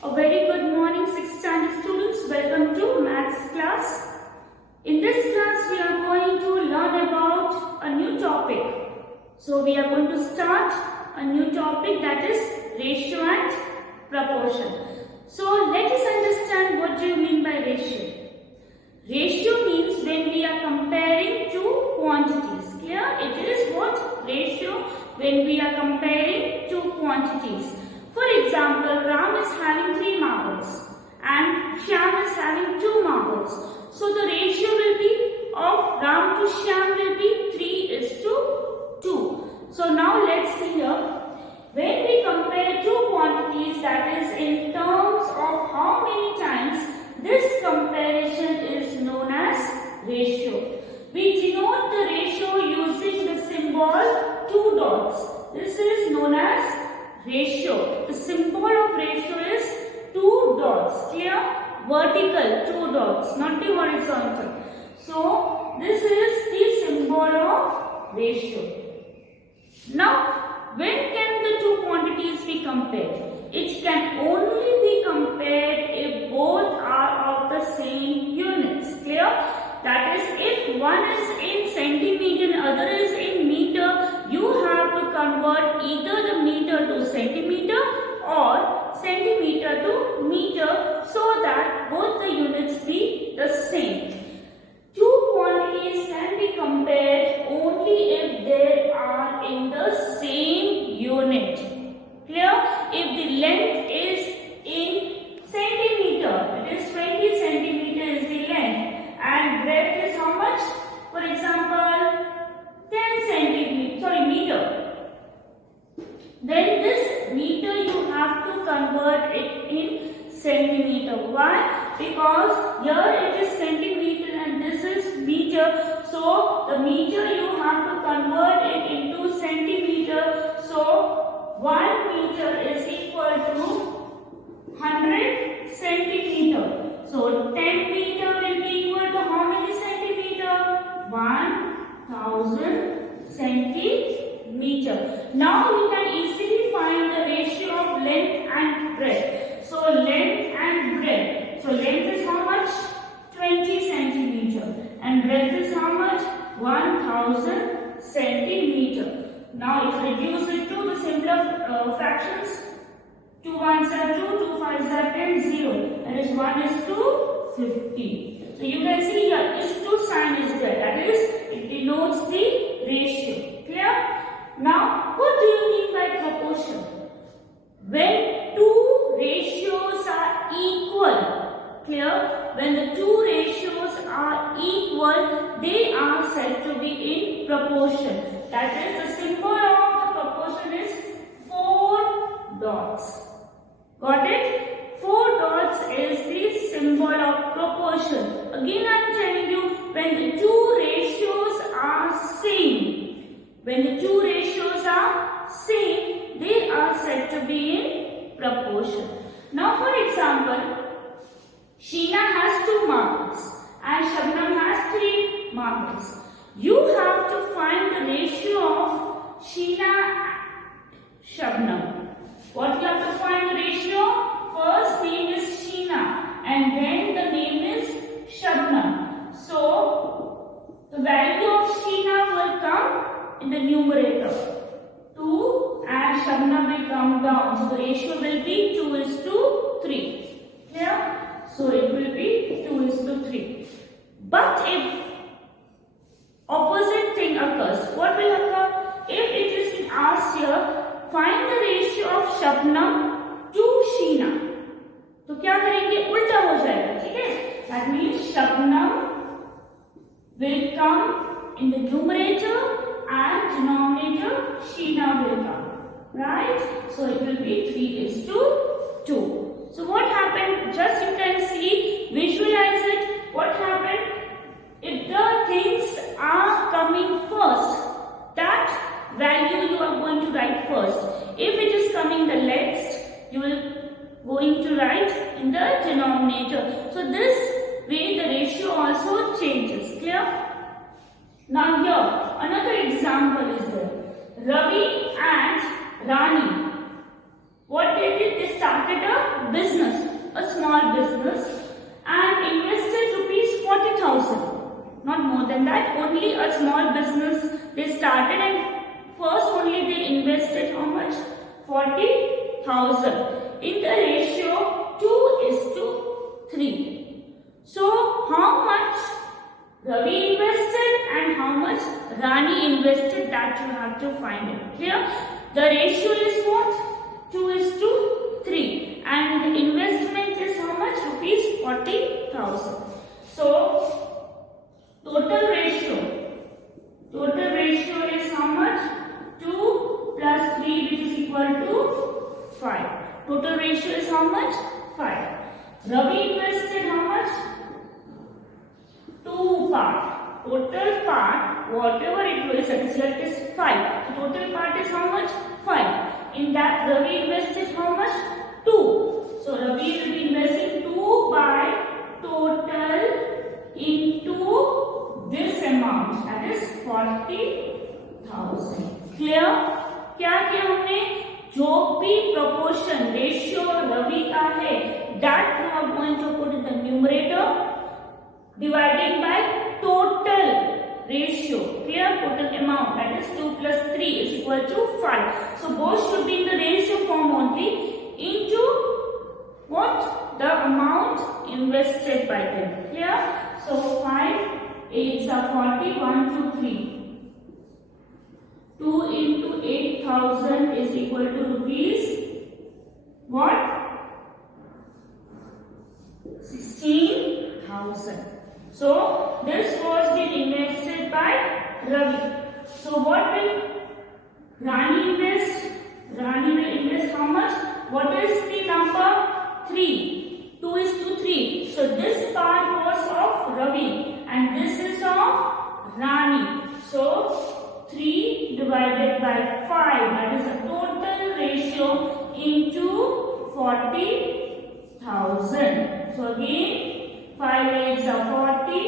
A very good morning 6th standard students. Welcome to maths class. In this class we are going to learn about a new topic. So we are going to start a new topic, that is ratio and proportion. So let us understand what do you mean by ratio. Ratio means when we are comparing two quantities. Clear? It is what? Ratio when we are comparing two quantities. For example, Ram is having 3 marbles and Shyam is having 2 marbles. So the ratio will be of Ram to Shyam will be 3:2. So now let's see here. When we compare two quantities, that is in terms of how many times, this comparison is known as ratio. We denote the ratio using the symbol 2 dots. This is known as ratio. The symbol of ratio is 2 dots. Clear? Vertical 2 dots, not the horizontal. So this is the symbol of ratio. Now, when can the two quantities be compared? It can only be compared if both are of the same units. Clear? That is, if one is in centimeter and other is in meter, you have to convert either the meter to centimeter or centimeter to meter so that both the units be the same. Two quantities can be compared only if they are in the same unit. Clear? If the length is in centimeter, it is 20 centimeter is the length, and breadth is how much? For example, 10 centimeter, meter. Then this meter you have to convert it in centimeter. Why? Because here it is centimeter and this is meter. So the meter you have to convert it into centimeter. So 1 meter is equal to 100 centimeter. So 10 meter will be equal to how many centimeter? 1000 centimeter. Now we can easily find the ratio of length and breadth. So length and breadth. So length is how much? 20 centimeter. And breadth is how much? 1000 centimeter. Now if reduce it to the simpler fractions. 2 ones are 2, 2 fives are 10, 0. That is 1:50. So you can see here is to sign is there. That is, it denotes the ratio. Clear? Now, what do you mean by proportion? When two ratios are equal. Clear? When the two ratios are equal, they are said to be in proportion. That is, the symbol of the proportion is 4 dots. Got it? 4 dots is the symbol of proportion. Again I am telling you, when the two ratios are same. When the two ratios are same, they are said to be in proportion. Now for example, Sheena has 2 marbles and Shabnam has 3 marbles. You have to find the ratio of Sheena and Shabnam. What you have to find the ratio? First name is Sheena and then the name is Shabnam. So the value of Sheena will come in the numerator. 2 and Shabnam will come down. So the ratio will be 2:3. Clear? So it will be 2:3. But if opposite thing occurs, what will occur? If it is asked here, find the ratio of Shabnam to Sheena. तो क्या करेंगे? उल्टा हो जाएगा. ठीक है? That means Shabnam will come in the numerator and denominator Sheena will come. Right? So it will be 3:2. So what happened? Just you can see, visualize it. What happened? If the things are coming first, that value you are going to write first. If it is coming the next, you will going to write in the denominator. So this way the ratio also changes. Clear? Now here another example is there. Ravi and Rani. What they did, they started a business, a small business, and invested rupees 40,000. Not more than that, only a small business they started, and first only they invested how much? 40,000 in the ratio 2:3. So how much Ravi invested and how much Rani invested, that you have to find it. Clear? The ratio is what? 2:3, and the investment is how much? Rupees 40,000. So total ratio is how much? 2 plus 3, which is equal to 5. Total ratio is how much? 5. Ravi invested how much? 2 part. Total part, whatever it was, that is 5. The total part is how much? 5. In that, Ravi invested how much? 2. So Ravi will be investing 2 by total into this amount, that is 40,000. Clear? क्या किया हमने? जो भी proportion ratio Ravi का है, that we are going to put in the numerator, dividing by total ratio. Clear? Total amount, that is 2 plus 3 is equal to 5. So both should be in the ratio form only, into what? The amount invested by them. Clear? So 5 8s are 40, 1 2 3. 2 into 8,000 is equal to rupees what? 16,000. So this was been invested by Ravi. So what will Rani invest? Rani will invest how much? What is the number? 3. 2:3. So this part was of Ravi and this is of Rani. So 3 divided by 5, that is a total ratio into 40,000. So again 5 8s are 40,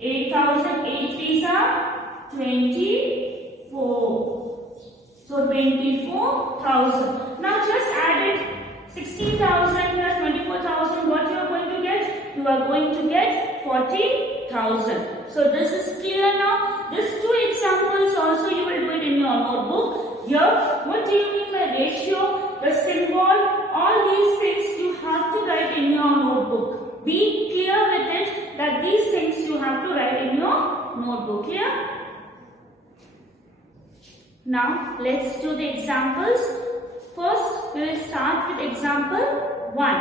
8,000, 8 3s are 24. So 24,000. Now just add it. 16,000 plus 24,000, what you are going to get? You are going to get 40,000. So this is clear now. These two examples also you will do it in your notebook. Here, what do you mean by ratio? The symbol, all these things you have to write in your notebook. Be clear with it that these things you have to write in your notebook. Clear? Now let's do the examples. First, we will start with example 1.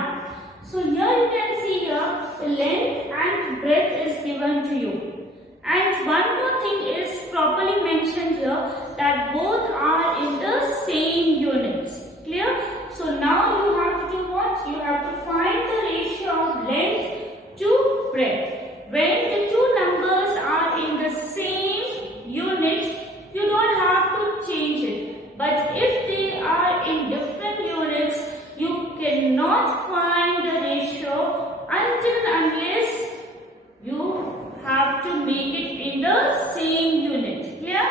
So here you can see here the length and breadth is given to you. And one more thing is properly mentioned here that both are in the same units. Clear? So now you have to do what? You have to find the ratio of length to breadth. When the two numbers are in the same unit, you don't have to change it. But if they are in different units, you cannot find the ratio until unless you have to make it in the same unit. Clear?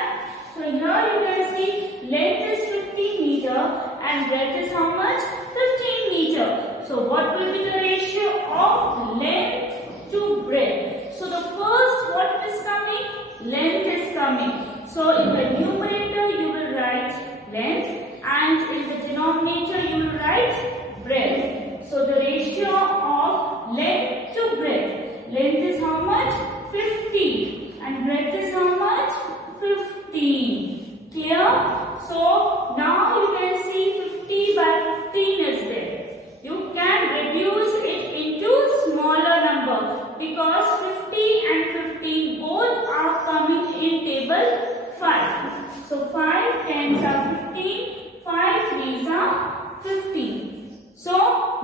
So here you can see length is 15 meter and breadth is how much? 15 meter. So what will be the ratio of length to breadth? So the first what is coming? Length is coming. So in the numerator you will write length and in the denominator you will write breadth. So the ratio of length to breadth. Length is how much? 50 and breadth is how much? 15. Clear? So now you can see 50 by 15 is there. You can reduce it into smaller number because 50 and 15 both are coming in table 5. So 5 tens are 15, 5 threes are 15. So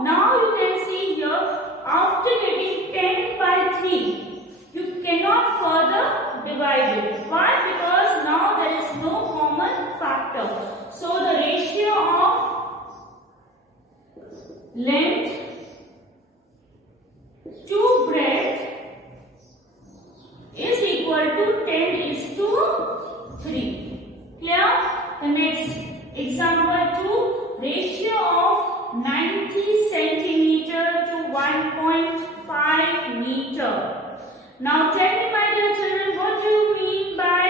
now you can see here after getting 10 by 3, you cannot further divide it. Why? Because now there is no common factor. So the ratio of length to breadth is equal to 10:3. Clear? The next example 2, ratio of meter. Now tell me, my dear children, what do you mean by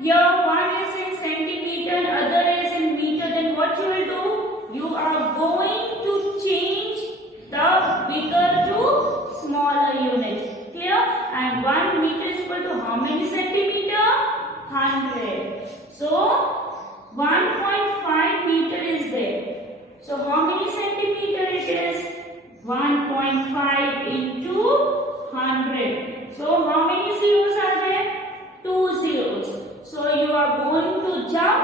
here one is in centimeter and other is in meter? Then what you will do? You are going to change the bigger to smaller unit. Clear? And 1 meter is equal to how many centimeter? 100. So 1.5 meter is there. So how many centimeter it is? 1.5 into 100. So how many zeros are there? 2 zeros. So you are going to jump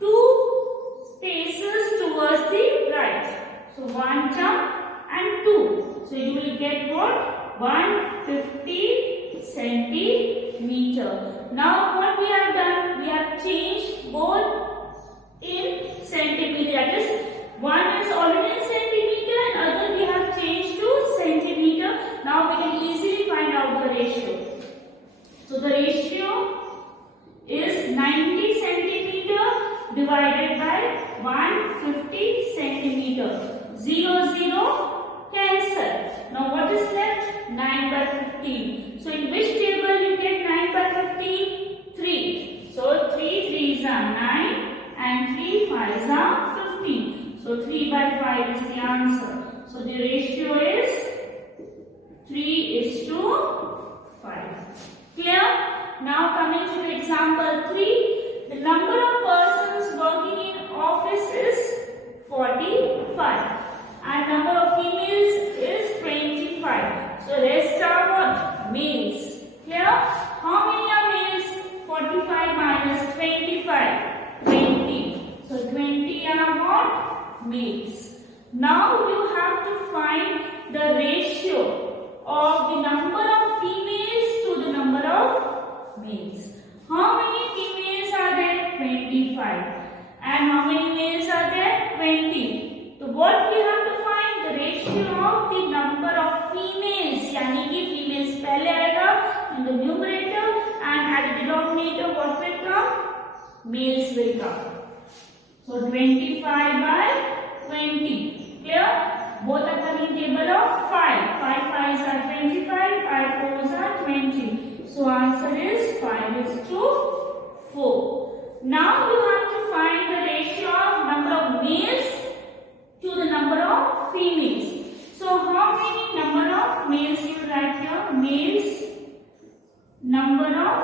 2 spaces towards the right. So 1 jump and 2. So you will get what? 150 centimeter. Now what we have done? We have changed both in centimeter. That is, one is already in centimeter and other we have changed to centimeter. Now we can easily find out the ratio. So the ratio is 90 centimeter divided by 150 centimeter. 0, 0, cancel. Now what is left? 9 by 15. So in which table you get 9 by 15? 3. So 3 3s are 9 and 3 5s are 15. So 3 by 5 is the answer. So the ratio is 3:5. Clear? Now coming to the example 3. The number of persons working in office is 45 and number of females is 25. So rest are what? Males. Clear? How many are males? 45 minus 25. 20. So 20 are what? Males. Now you have to find the ratio of the number of females to the number of males. How many females are there? 25. And how many males are there? 20. So what we have to find? The ratio of the number of females. यानी कि females पहले आएगा in the numerator and at the denominator what will come? Males will come. So 25 by 20. Clear? Both are coming table of 5. 5 5s are 25. 5 4s are 20. So answer is 5:4. Now you have to find the ratio of number of males to the number of females. So how many number of males you write here? Males, number of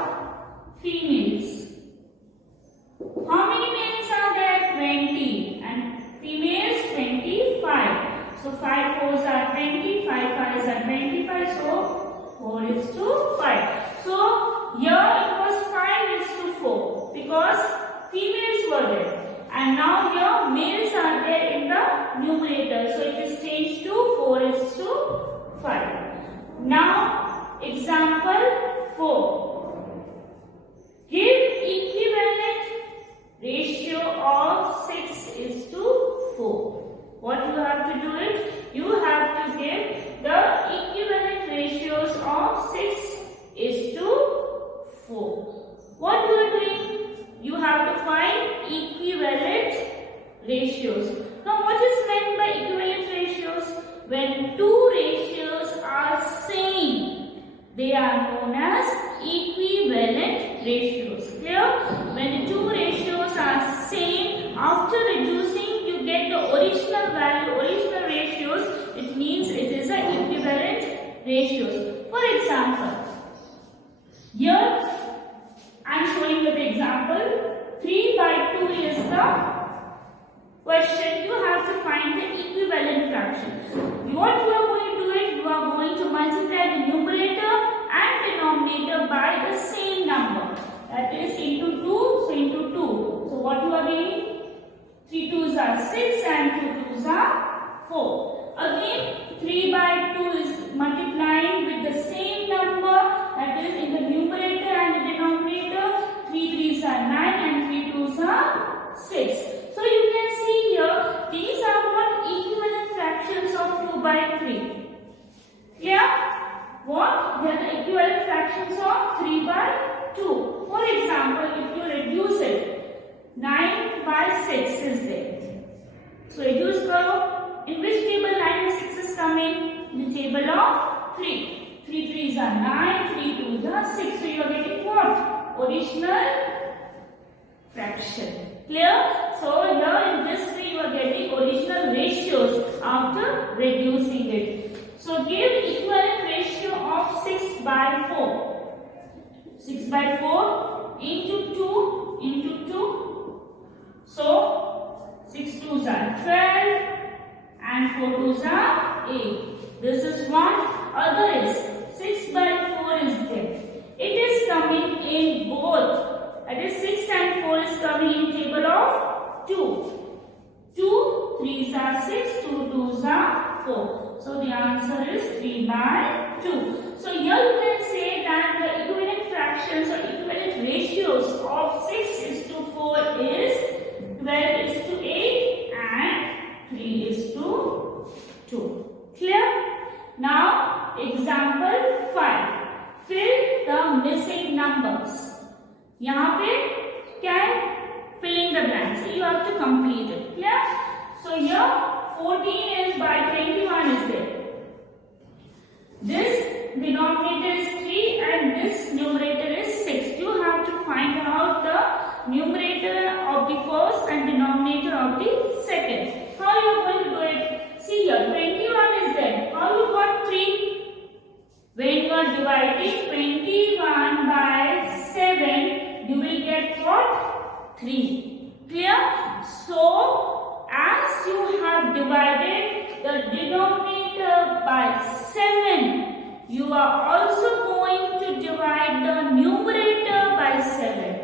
females. How many males are there? 20 and females 25. So 5 4s are 20, 5 5s are 25. So 4:5. So here it was 5:4 because females were there. And now here males are there in the numerator. So it is changed to 4:5. Now example 4. Give equivalent ratio of 6:4. What you have to do it? You have to give the equivalent ratios of 6:4. What you are doing? You have to find equivalent ratios. Now what is meant by equivalent ratios? When two ratios are same, they are known as equivalent ratios. Clear? When the two ratios are same, after reducing you get the original value, original ratios, it means it is an equivalent ratios. For example, here I am showing you the example. 3/2 is the question. You have to find the equivalent fraction. What you are going to do it? You are going to multiply the numerator and denominator by the same number. That is into 2, so into 2. So what you are doing? 3 2s are 6 and 2 2s are 4. Again 3/2 is multiplying with the same number, that is in the numerator and the denominator. 3 3s are 9 and 3 2s are 6. So you can see here these are what? Equivalent fractions of 2/3. Clear? What? They are the equivalent fractions of 3/2. For example, if you reduce it, 9/6 is there. So reduce karo. In which table 9 and 6 is coming? In the table of 3. 3s are 9, 3 2s are 6. So you are getting what? Original fraction. Clear? So here in this way you are getting original ratios after reducing it. So give equivalent ratio of 6 by 4. 6 by 4 into 2 into 2. So 6 2s are 12 and 4 2s are 8. This is one. Other is 6 by 4 is there. It is coming in both. That is 6 and 4 is coming in table of 2. 2 3s are 6, 2 2s are 4. So the answer is 3 by 2. So here you can say that the equivalent fractions or equivalent ratios of 6 is to 4 is 12 is to 8 and 3 is to 2. Clear? Now example 5. Fill the missing numbers. यहाँ पे क्या है? Filling the blanks. So you have to complete it. Clear? So here 14 is by 21 is there. This denominator is 3 and this numerator is 6. You have to find out the numerator of the first and denominator of the second. How you are going to do it? See here, 21 is there. How you got 3? When you are dividing 21 by 7, you will get what? 3. Clear? So, as you have divided the denominator by 7, you are also going to divide the numerator by 7.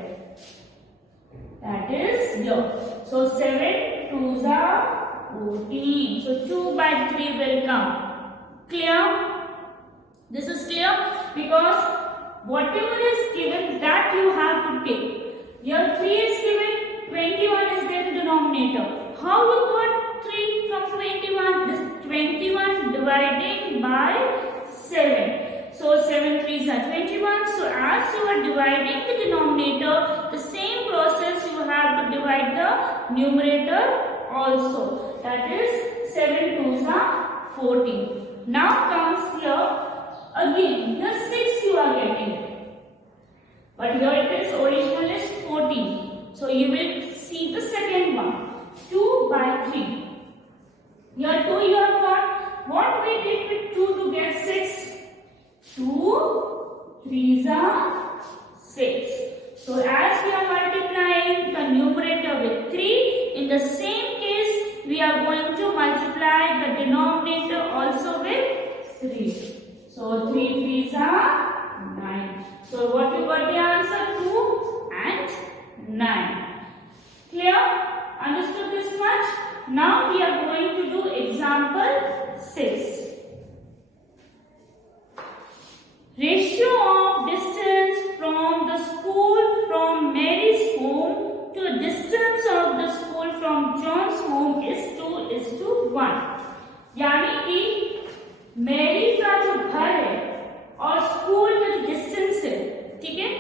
That is here. So 7 2s are 14. So 2 by 3 will come. Clear? This is clear because whatever is given that you have to take. Here 3 is given, 21 is there in the denominator. How you got 3 from 21? This 21 dividing by 7. So 7 3s are 21. So as you are dividing the denominator, the same process you have to divide the numerator also. That is 7 2s are 14. Now comes here again the 6 you are getting it. But here it is original is 14. So you will see the second one. 2 by 3. Here 2 you have got. What we did with 2 to get 6? 2 3s are 6. So as we are multiplying the numerator with 3, in the same case we are going to multiply the denominator also with 3. So 3 3s are 9. So what you got the answer? 2 and 9. Clear? Understood this much? Now we are going to do example 6. Ratio of distance from the school from Mary's home to the distance of the school from John's home is 2:1. यानी कि मेरी का जो घर है और school का जो डिस्टेंस है, ठीक है,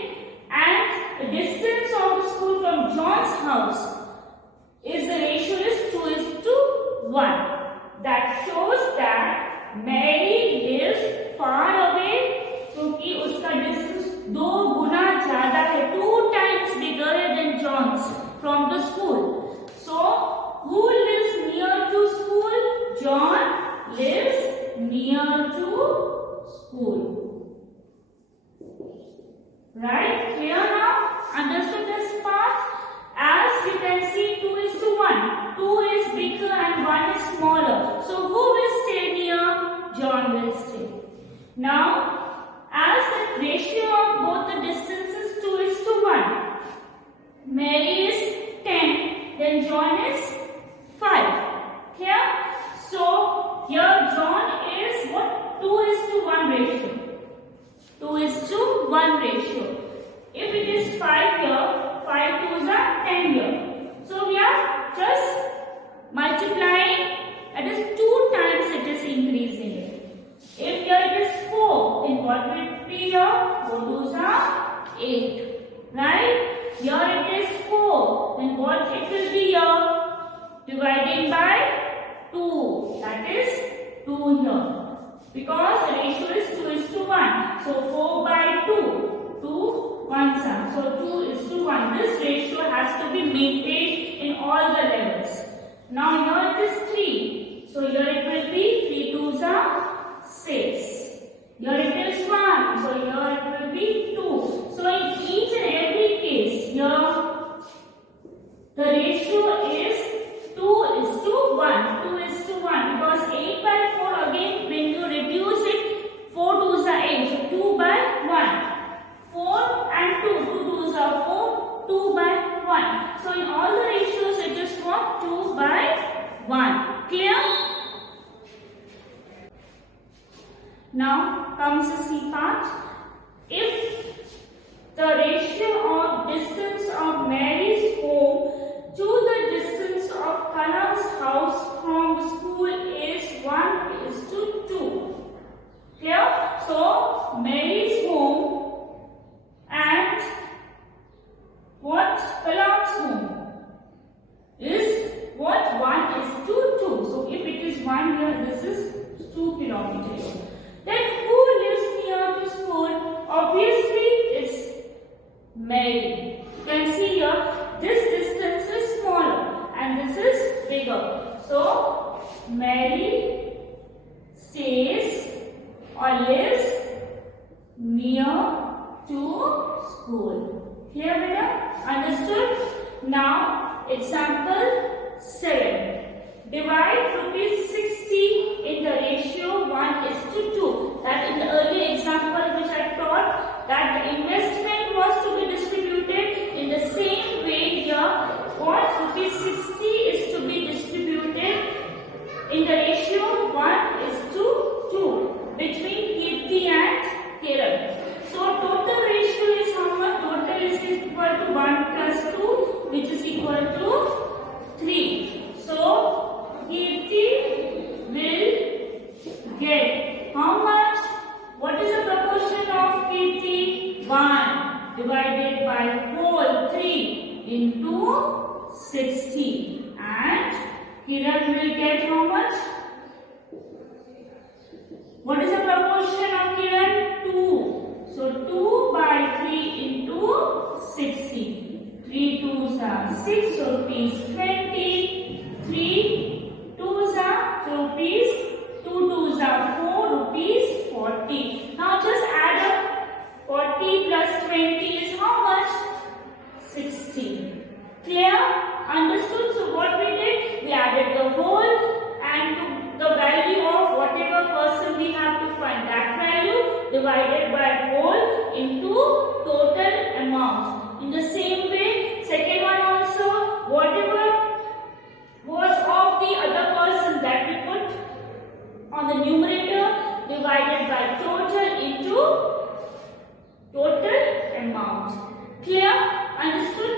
and the distance of the school from John's house is the ratio is 2:1. That shows that Mary lives far away क्योंकि उसका डिस्टेंस 2 गुना ज्यादा है, 2 times bigger than John's from the school. So who lives near to school? John lives near to school. Right? Clear now? Understood this part? As you can see, 2:1. 2 is bigger and 1 is smaller. So who will stay near? John will stay. Now, as the ratio of both the distances 2:1, Mary is 10, then John is 5. Clear? So here John is what? 2:1 ratio. 2:1 ratio. If it is 5 here, 5 2s are 10 here. So we are just multiplying. That is 2 times it is increasing it. If here it is 4, then what will it be here? 4 2s are 8. Right? Here it is 4. Then what it will be here? Dividing by 2. That is 2 here. because the ratio is 2:1. So 4 by 2, 2 ones are. So 2:1. This ratio has to be maintained in all the levels. Now here it is 3. So here it will be 3 2s are 6. Here it is 1. So here it will be 2. So in each and every case, here the ratio is 2:1. 2:1 because 8 by 4 again when you reduce it, 4 2s are 8. So 2 by 1. 4 and 2. 2 2s are 4. 2 by 1. So in all the ratios it is what? 2 by 1. Clear? Now comes the C part. If the ratio of distance of Mary's home to the distance of Kalam's house from school is 1:2. Clear? So Mary's home and what? Kalam's home is what? 1:2. So if it is 1 here, this is 2 kilometers. Then who lives near to school? Obviously it's Mary. You can see here this distance is smaller and this is bigger. So Mary stays or lives near to school. Clear, beta? Understood? Now example 7. Divide ₹60 in the ratio 1:2. That in the earlier example which I taught, that the investment was to be distributed in the same way here. What? ₹60 is to be distributed in the ratio 1:2 between Kirti and Kiran. So total ratio is how much? Total is equal to 1 plus 2, which is equal to 3. So Kirti will get how much? What is the proportion of Kirti? 1 divided by whole 3 into 60. And Kiran will get how much? What is the proportion of Kiran? 2. So 2 by 3 into 60. 3 2s are 6, so rupees 20. 3 2s are rupees. 2 2s are 4, rupees 40. Now just add up. 40 plus 20 is how much? 60. Clear? Understood? So what we did? We added the whole and the value of whatever person we have to find. That value divided by whole into total amount. In the same way, second one also, whatever was of the other person that we put on the numerator divided by total into total amount. Clear? Understood?